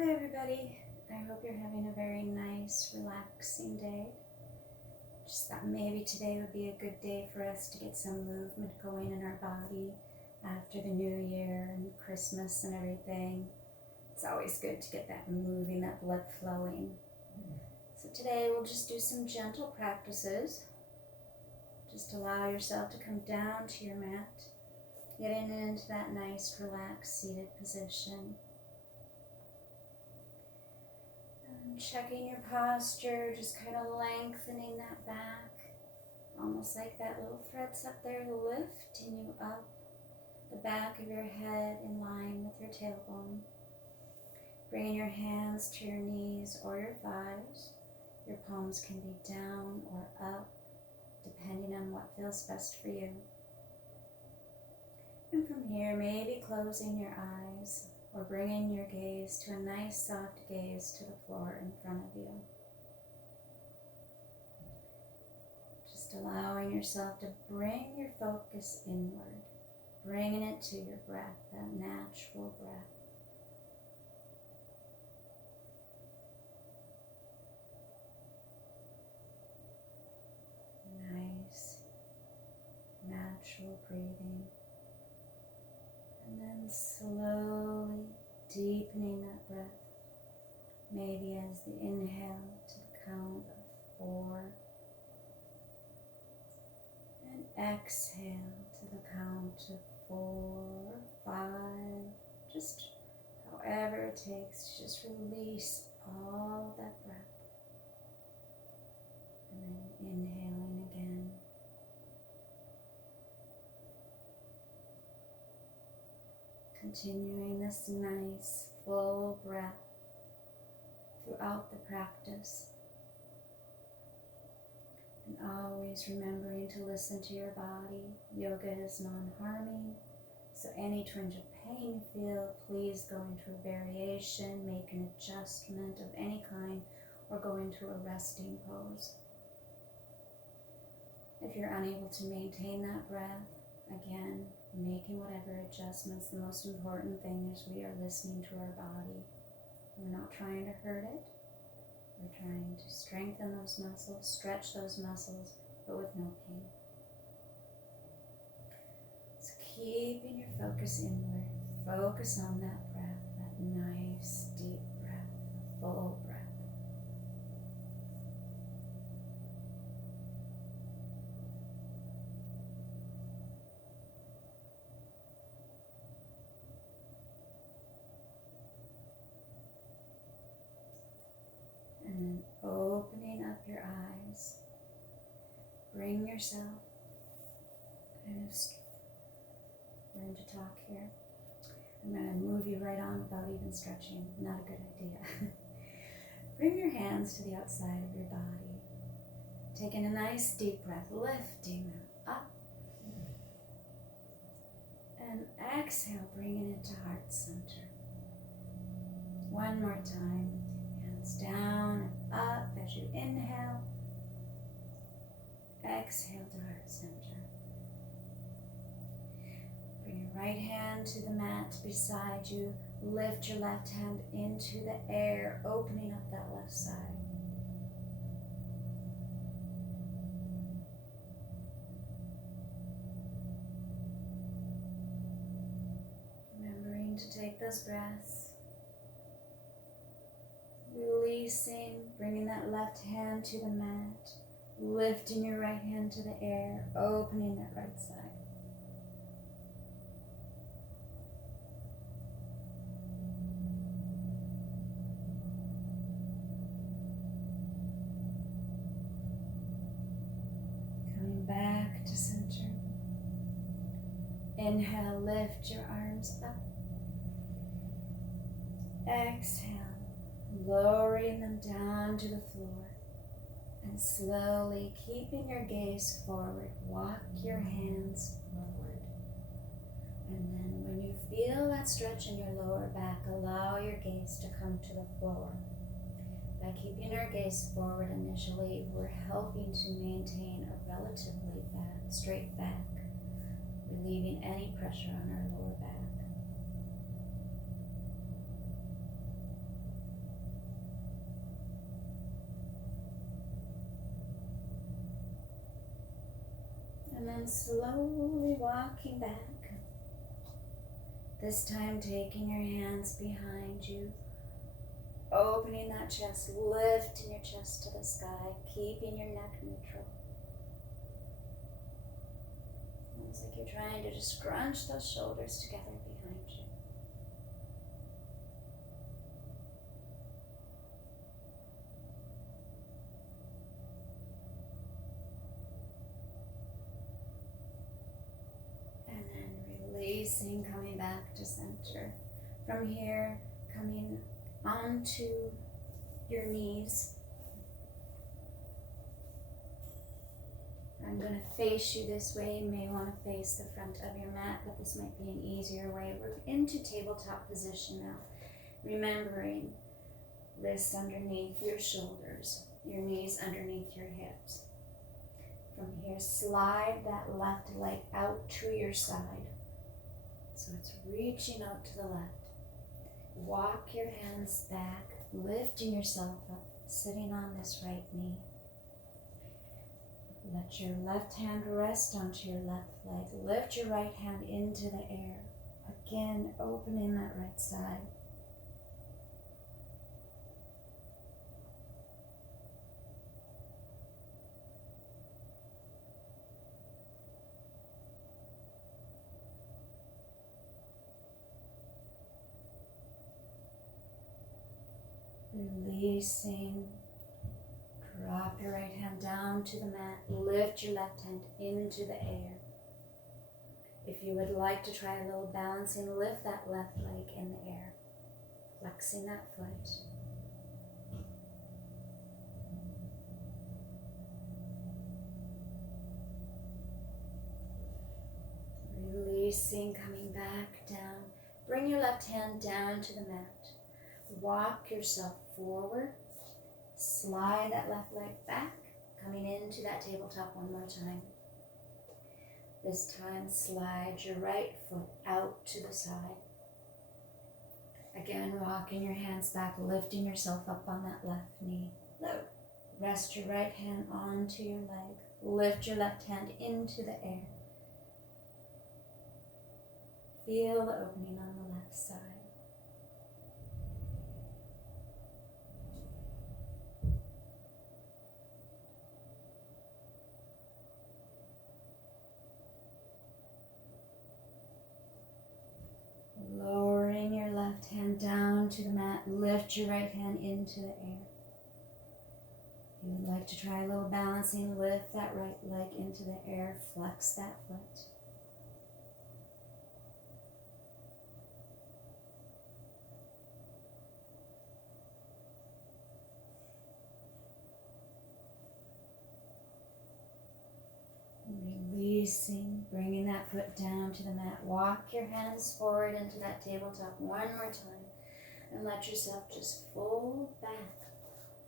Hi everybody, I hope you're having a very nice, relaxing day. Just thought maybe today would be a good day for us to get some movement going in our body after the new year and Christmas and everything. It's always good to get that moving, that blood flowing. So today we'll just do some gentle practices. Just allow yourself to come down to your mat, getting into that nice, relaxed, seated position. Checking your posture, just kind of lengthening that back, almost like that little threads up there lifting you up the back of your head in line with your tailbone. Bringing your hands to your knees or your thighs. Your palms can be down or up, depending on what feels best for you. And from here, maybe closing your eyes or bringing your gaze to a nice soft gaze to the floor in front of you. Just allowing yourself to bring your focus inward, bringing it to your breath, that natural breath. Nice, natural breathing. And then slowly deepening that breath, maybe as the inhale to the count of 4, and exhale to the count of 4, 5, just however it takes to just release all that breath, and then inhaling again. Continuing this nice full breath throughout the practice, and always remembering to listen to your body. Yoga is non-harming, so any twinge of pain you feel, please go into a variation, make an adjustment of any kind, or go into a resting pose. If you're unable to maintain that breath, again, making whatever adjustments. The most important thing is we are listening to our body. We're not trying to hurt it. We're trying to strengthen those muscles, stretch those muscles, but with no pain. So keeping your focus inward, focus on that breath, that nice deep breath, full breath. And then opening up your eyes, bring yourself, kind of learn to talk here. I'm going to move you right on without even stretching, not a good idea. Bring your hands to the outside of your body, taking a nice deep breath, lifting them up, and exhale, bringing it to heart center. One more time. Hands down and up as you inhale. Exhale to heart center. Bring your right hand to the mat beside you. Lift your left hand into the air, opening up that left side. Remembering to take those breaths. Releasing, bringing that left hand to the mat, lifting your right hand to the air, opening that right side. Coming back to center. Inhale, lift your arms up. Exhale. Lowering them down to the floor, and slowly keeping your gaze forward, walk your hands forward. And then when you feel that stretch in your lower back, allow your gaze to come to the floor. By keeping our gaze forward initially, we're helping to maintain a relatively straight back, relieving any pressure on our lower back. And slowly walking back. This time taking your hands behind you, opening that chest, lifting your chest to the sky, keeping your neck neutral. It's like you're trying to just scrunch those shoulders together behind you. And then releasing, coming back to center. From here, coming onto your knees. I'm going to face you this way. You may want to face the front of your mat, but this might be an easier way. We're into tabletop position now. Remembering wrists underneath your shoulders, your knees underneath your hips. From here, slide that left leg out to your side. So it's reaching out to the left. Walk your hands back, lifting yourself up, sitting on this right knee. Let your left hand rest onto your left leg. Lift your right hand into the air. Again, opening that right side. Releasing. Drop your right hand down to the mat. Lift your left hand into the air. If you would like to try a little balancing, lift that left leg in the air, flexing that foot. Releasing, coming back down. Bring your left hand down to the mat. Walk yourself forward. Slide that left leg back, coming into that tabletop one more time. This time, slide your right foot out to the side. Again, walking your hands back, lifting yourself up on that left knee. Rest your right hand onto your leg. Lift your left hand into the air. Feel the opening on the left side. Lowering your left hand down to the mat, lift your right hand into the air. If you would like to try a little balancing, lift that right leg into the air, flex that foot. Releasing, bringing that foot down to the mat. Walk your hands forward into that tabletop one more time and let yourself just fold back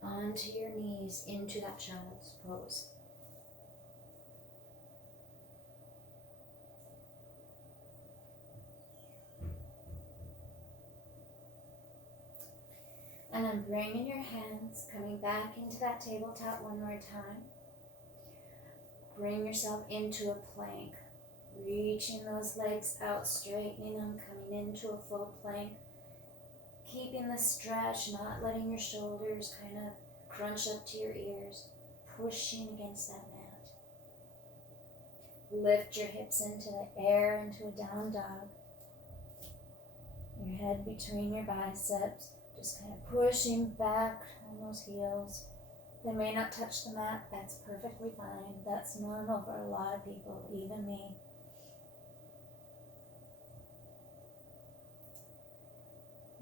onto your knees into that child's pose. And then bringing your hands, coming back into that tabletop one more time. Bring yourself into a plank, reaching those legs out, straightening them, coming into a full plank. Keeping the stretch, not letting your shoulders kind of crunch up to your ears, pushing against that mat. Lift your hips into the air, into a down dog. Your head between your biceps, just kind of pushing back on those heels. They may not touch the mat, that's perfectly fine. That's normal for a lot of people, even me.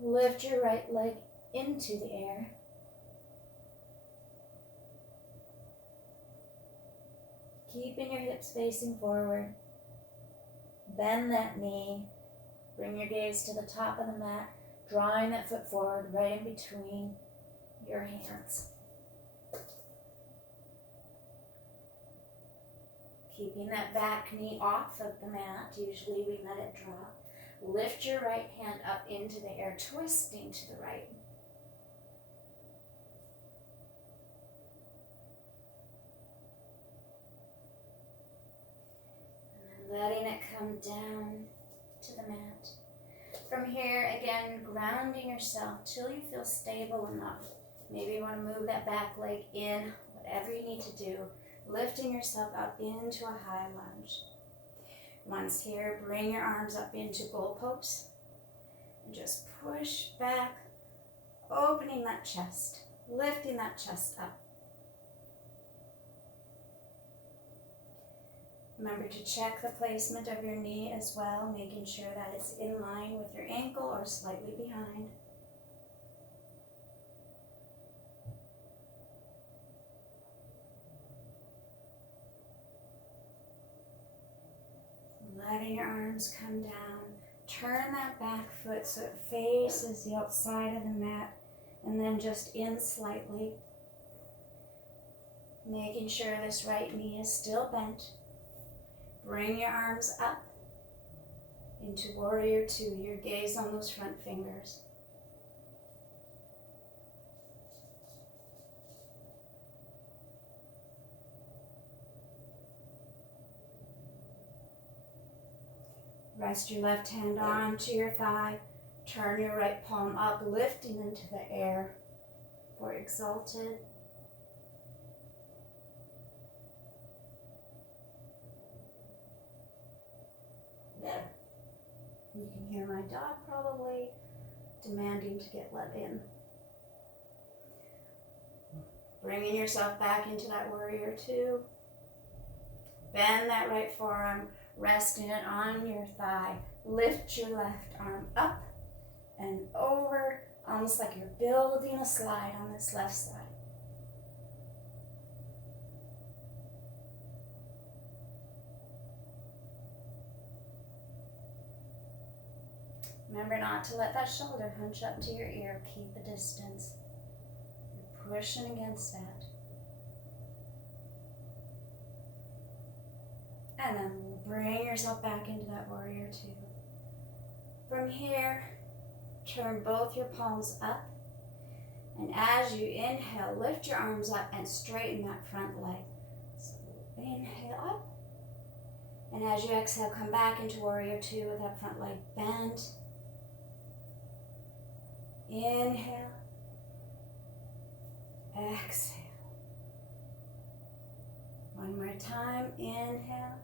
Lift your right leg into the air. Keeping your hips facing forward. Bend that knee. Bring your gaze to the top of the mat, drawing that foot forward right in between your hands. Keeping that back knee off of the mat. Usually we let it drop. Lift your right hand up into the air, twisting to the right. letting it come down to the mat. From here, again, grounding yourself till you feel stable enough. Maybe you want to move that back leg in, whatever you need to do. Lifting yourself up into a high lunge. Once here, bring your arms up into goalposts and just push back, opening that chest, lifting that chest up. Remember to check the placement of your knee as well, making sure that it's in line with your ankle or slightly behind. Letting your arms come down. Turn that back foot so it faces the outside of the mat, and then just in slightly. Making sure this right knee is still bent. Bring your arms up into Warrior Two, your gaze on those front fingers. Rest your left hand onto your thigh. Turn your right palm up, lifting into the air for exalted. You can hear my dog probably demanding to get let in. Bringing yourself back into that Warrior Two. Bend that right forearm, resting it on your thigh. Lift your left arm up and over, almost like you're building a slide on this left side. Remember not to let that shoulder hunch up to your ear. Keep a distance. You're pushing against that. And then bring yourself back into that Warrior Two. From here, turn both your palms up. And as you inhale, lift your arms up and straighten that front leg. So inhale up. And as you exhale, come back into Warrior Two with that front leg bent. Inhale, exhale. One more time, inhale,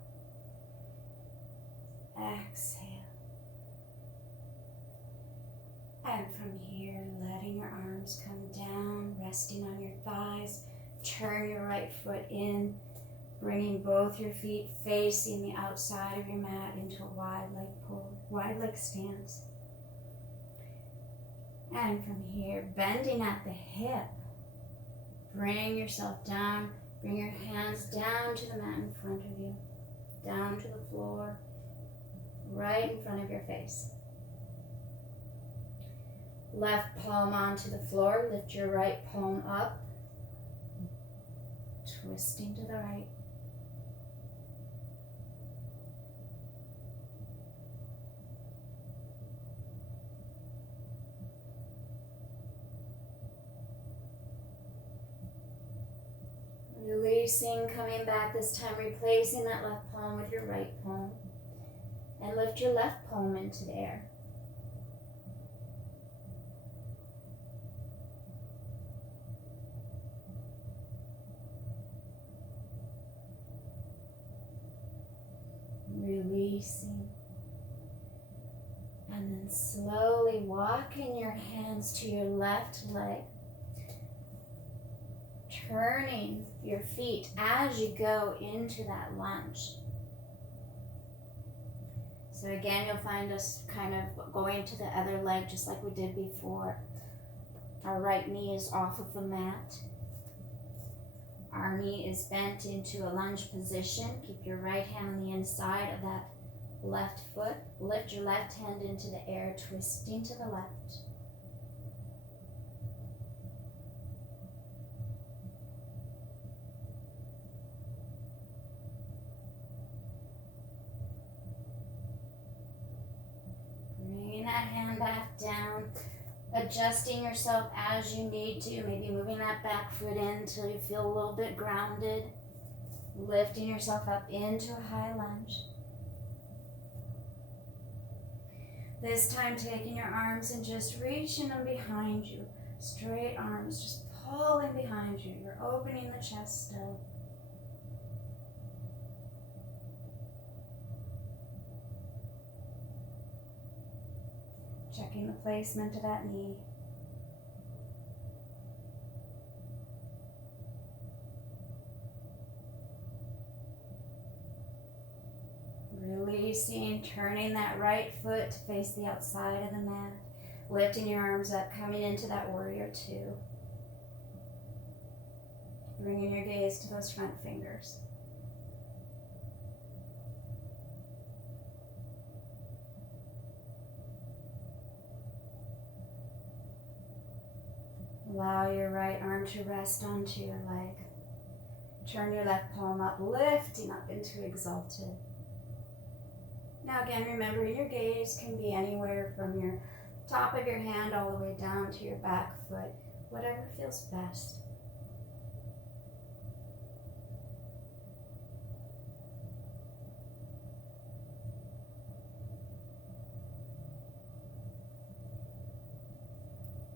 exhale. And from here, letting your arms come down, resting on your thighs. Turn your right foot in, bringing both your feet facing the outside of your mat into a wide leg stance. And from here, bending at the hip, bring yourself down, bring your hands down to the mat in front of you, down to the floor, right in front of your face. Left palm onto the floor, lift your right palm up, twisting to the right. Releasing, coming back, this time replacing that left palm with your right palm. And lift your left palm into the air. Releasing. And then slowly walking your hands to your left leg. Turning your feet as you go into that lunge. So again, you'll find us kind of going to the other leg just like we did before. Our right knee is off of the mat. Our knee is bent into a lunge position. Keep your right hand on the inside of that left foot. Lift your left hand into the air, twisting to the left. That hand back down, adjusting yourself as you need to, maybe moving that back foot in until you feel a little bit grounded, lifting yourself up into a high lunge. This time taking your arms and just reaching them behind you. Straight arms, just pulling behind you. You're opening the chest still. Checking the placement of that knee. Releasing, turning that right foot to face the outside of the mat. Lifting your arms up, coming into that warrior two. Bringing your gaze to those front fingers. Allow your right arm to rest onto your leg. Turn your left palm up, lifting up into exalted. Now again, remember your gaze can be anywhere from your top of your hand all the way down to your back foot, whatever feels best.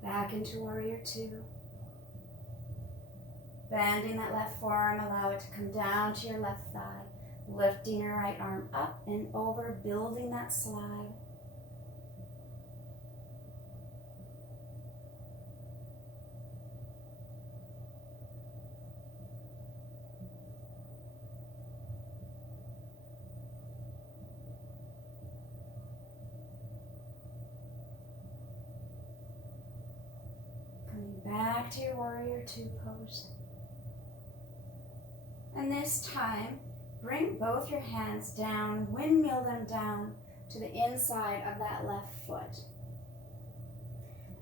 Back into warrior two. Bending that left forearm, allow it to come down to your left thigh. Lifting your right arm up and over, building that slide. Coming back to your warrior two pose. And this time, bring both your hands down, windmill them down to the inside of that left foot.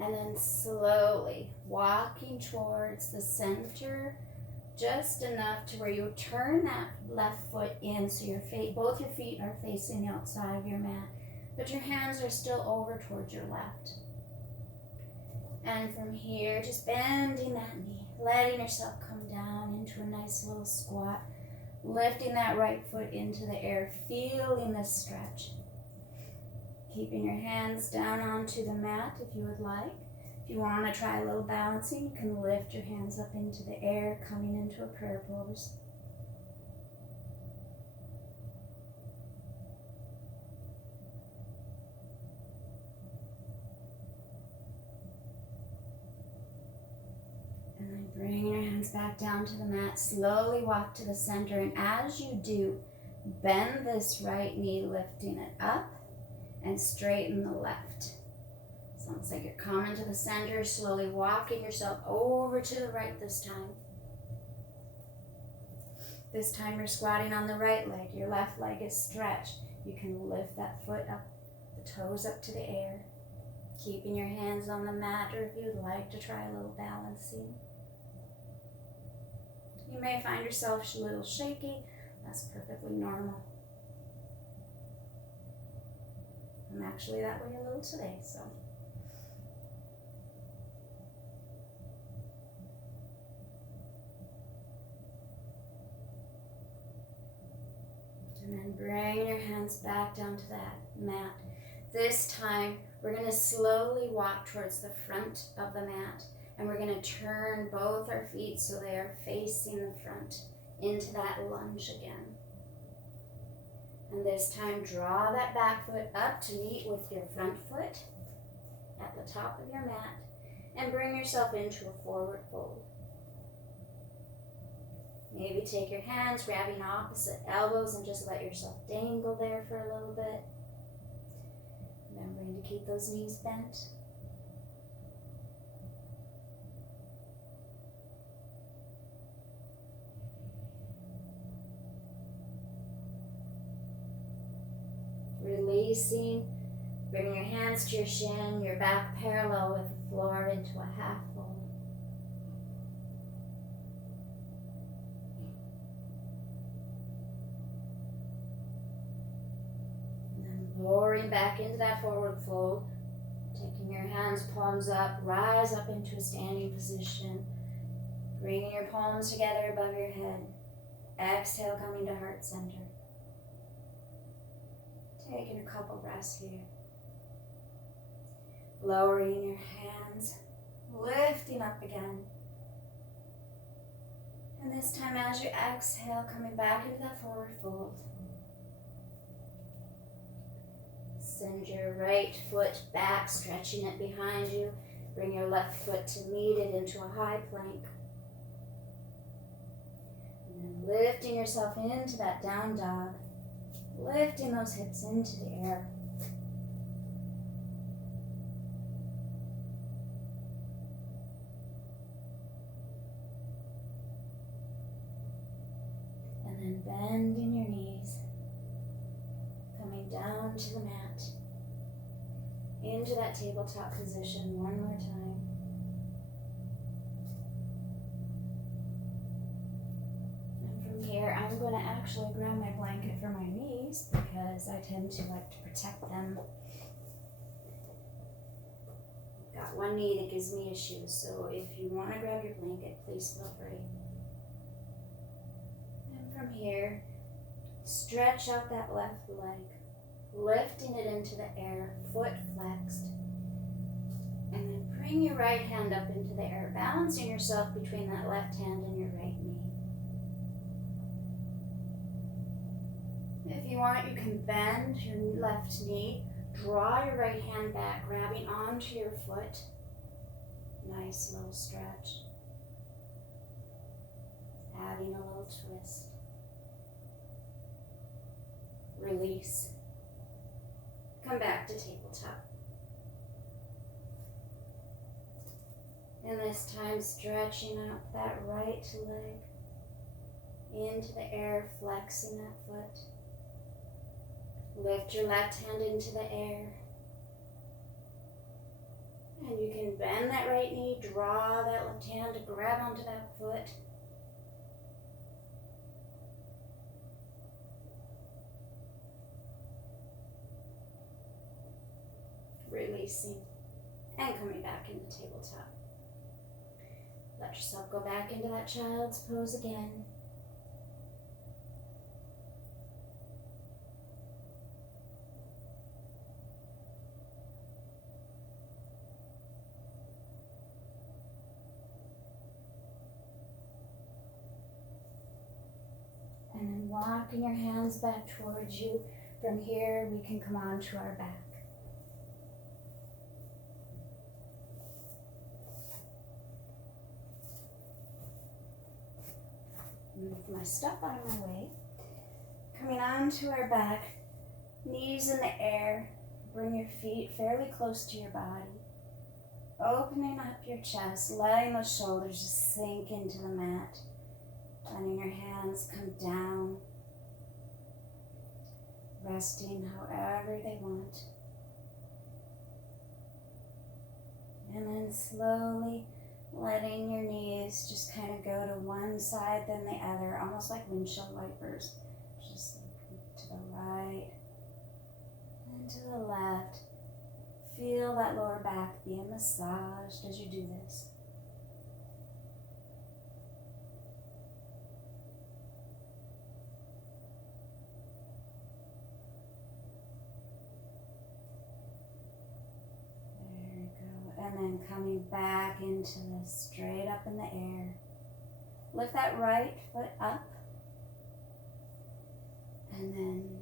And then slowly walking towards the center, just enough to where you turn that left foot in so both your feet are facing the outside of your mat, but your hands are still over towards your left. And from here, just bending that knee, letting yourself come down into a nice little squat. Lifting that right foot into the air, feeling this stretch. Keeping your hands down onto the mat if you would like. If you want to try a little balancing, you can lift your hands up into the air, coming into a prayer pose. And then bring your hands back down to the mat. Slowly walk to the center, and as you do, bend this right knee, lifting it up, and straighten the left. So it's like you're coming to the center, slowly walking yourself over to the right this time. This time you're squatting on the right leg. Your left leg is stretched. You can lift that foot up, the toes up to the air. Keeping your hands on the mat, or if you'd like to try a little balancing. You may find yourself a little shaky. That's perfectly normal. I'm actually that way a little today, so. And then bring your hands back down to that mat. This time, we're going to slowly walk towards the front of the mat, and we're going to turn both our feet so they are facing the front into that lunge again. And this time, draw that back foot up to meet with your front foot at the top of your mat, and bring yourself into a forward fold. Maybe take your hands, grabbing opposite elbows, and just let yourself dangle there for a little bit. Remembering to keep those knees bent. Releasing, bringing your hands to your shin, your back parallel with the floor into a half fold. Lowering back into that forward fold, taking your hands, palms up, rise up into a standing position, bringing your palms together above your head. Exhale, coming to heart center. Taking a couple breaths here. Lowering your hands, lifting up again. And this time as you exhale, coming back into that forward fold. Send your right foot back, stretching it behind you. Bring your left foot to meet it into a high plank. And then lifting yourself into that down dog. Lifting those hips into the air. And then bending your knees. Coming down to the mat. Into that tabletop position one more time. And from here, I'm going to actually grab my blanket for my knees because I tend to like to protect them. Got one knee that gives me issues, so if you want to grab your blanket, please feel free. And from here, stretch out that left leg. Lifting it into the air, foot flexed. And then bring your right hand up into the air, balancing yourself between that left hand and your right knee. If you want, you can bend your left knee, draw your right hand back, grabbing onto your foot. Nice little stretch. Adding a little twist. Release. Come back to tabletop. And this time stretching out that right leg into the air, flexing that foot. Lift your left hand into the air. And you can bend that right knee, draw that left hand to grab onto that foot. Releasing and coming back into tabletop. Let yourself go back into that child's pose again. And then walking your hands back towards you. From here, we can come onto our back. Move my stuff out of my way. Coming onto our back, knees in the air. Bring your feet fairly close to your body. Opening up your chest, letting those shoulders just sink into the mat. Letting your hands come down. Resting however they want. And then slowly letting your knees just kind of go to one side then the other, almost like windshield wipers. Just to the right and to the left. Feel that lower back being massaged as you do this. And then coming back into this, straight up in the air. Lift that right foot up. And then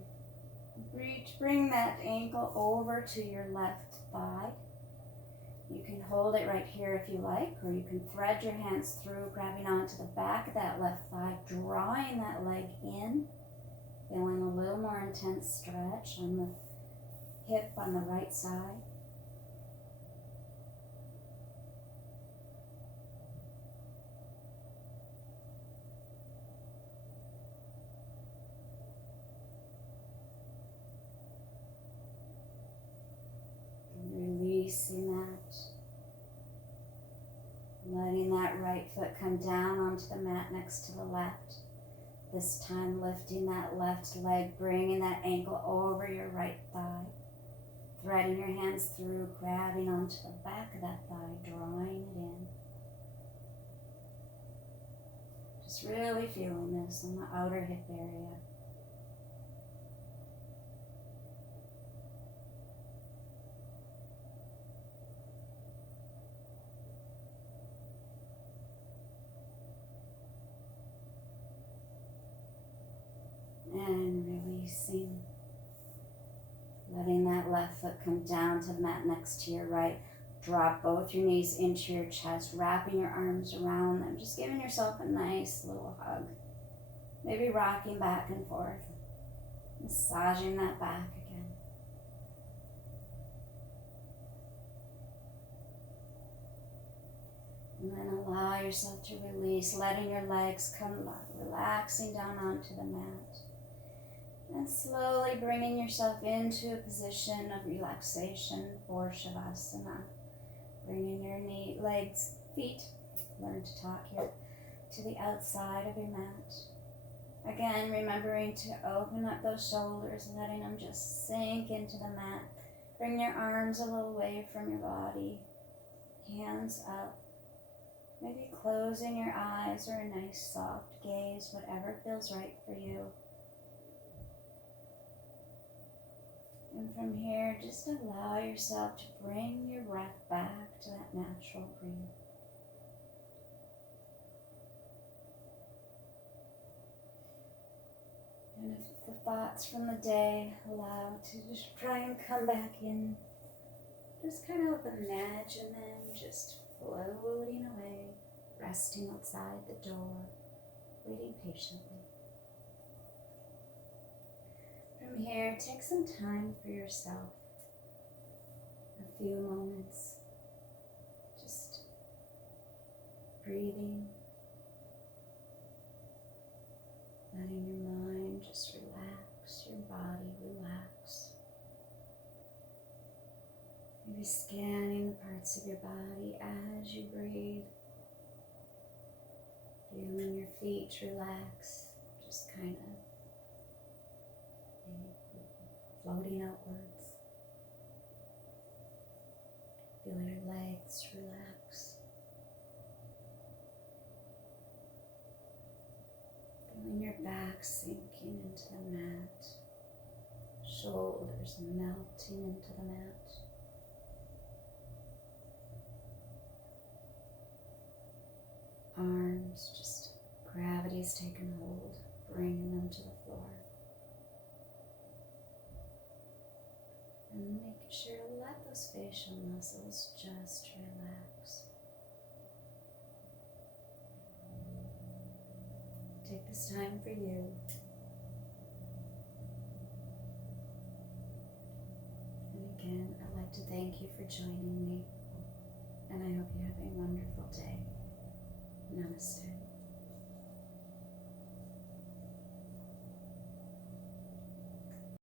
bring that ankle over to your left thigh. You can hold it right here if you like, or you can thread your hands through, grabbing onto the back of that left thigh, drawing that leg in, feeling a little more intense stretch on the hip on the right side. Releasing that. Letting that right foot come down onto the mat next to the left. This time lifting that left leg, bringing that ankle over your right thigh. Threading your hands through, grabbing onto the back of that thigh, drawing it in. Just really feeling this on the outer hip area. releasing. Letting that left foot come down to the mat next to your right. Drop both your knees into your chest, wrapping your arms around them. Just giving yourself a nice little hug. Maybe rocking back and forth. Massaging that back again. And then allow yourself to release, letting your legs come relaxing down onto the mat. And slowly bringing yourself into a position of relaxation for Shavasana. Bringing your legs, feet, learn to talk here, to the outside of your mat. Again, remembering to open up those shoulders, letting them just sink into the mat. Bring your arms a little away from your body. Hands up. Maybe closing your eyes or a nice soft gaze, whatever feels right for you. And from here, just allow yourself to bring your breath back to that natural breathe. And if the thoughts from the day allow to just try and come back in, just kind of imagine them just floating away, resting outside the door, waiting patiently. From here, take some time for yourself, a few moments, just breathing, letting your mind just relax, your body relax. Maybe scanning the parts of your body as you breathe, feeling your feet relax, just kind of floating outwards. Feel your legs relax. Feeling your back sinking into the mat. Shoulders melting into the mat. Arms, just gravity's taken hold, bringing them to the floor. And making sure to let those facial muscles just relax. Take this time for you. And again, I'd like to thank you for joining me. And I hope you have a wonderful day. Namaste.